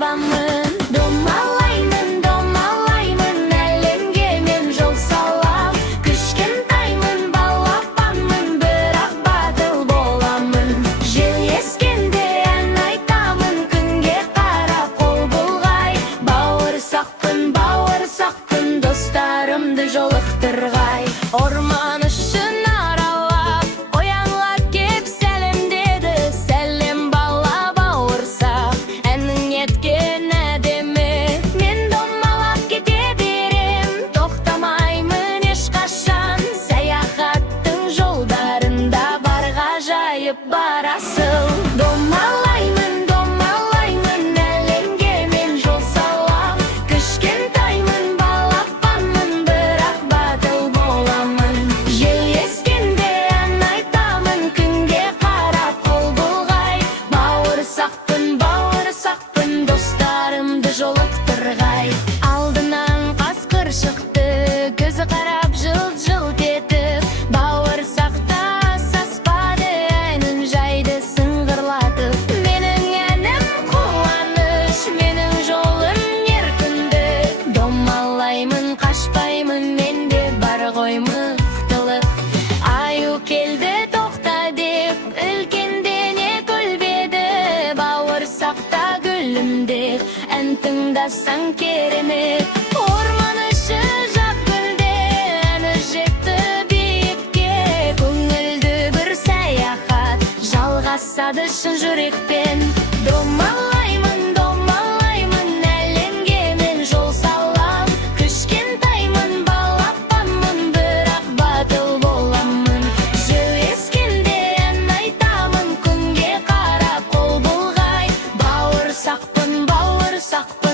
табамын. Домалаймын, домалаймын, әлемге мен жол салам. Кішкентаймын, балапанмын, бірақ батыл боламын. Жел ескенде ән айтамын, күнге қарап қол бұлғай. Бауырсақпын, бауырсақпын, достарымды жолықтырғай. Орман ішін аралап, қоянға кеп сәлемдеді. Сәлем бала бауырсақ, әнің еткен әдемі. Мен домалап кете берем, тоқтамаймын ешқашан. Саяхаттың жолдарында бар ғажайып бар асыл. Домалаймын, домалаймын, әлемге мен жол салам. Кішкентаймын, балапанмын, бірақ батыл боламын. Жел ескенде ән айтамын, күнге қарап қол бұлғай. Бауырсақпын, бауырсақпын, достарымды жолықтырғай. Алдынан қасқыр шықты, көзі қарап жылт-жылт етіп. Бауырсақта саспады, әнін жайды сыңғырлатып. Менің әнім қуаныш, менің жолым еркіндік. Домалаймын, қашпаймын, менде бар ғой мықтылық. Аю келді тоқта деп, үлкендене күлбеді. Бауырсақта гүлімдеп, ән тыңдасаң керемет. Орман іші жақ гүлде, әні жетті биікке. Көңілді бір саяхат, жалғасады шын жүрекпен. Домалаймын, домалаймын, әлемге мен жол салам. Кішкентаймын, балапанмын, бірақ батыл боламын. Жел ескенде ән айтамын, күнге қарап қол бұлғай. Бауырсақпын, бауырсақпын,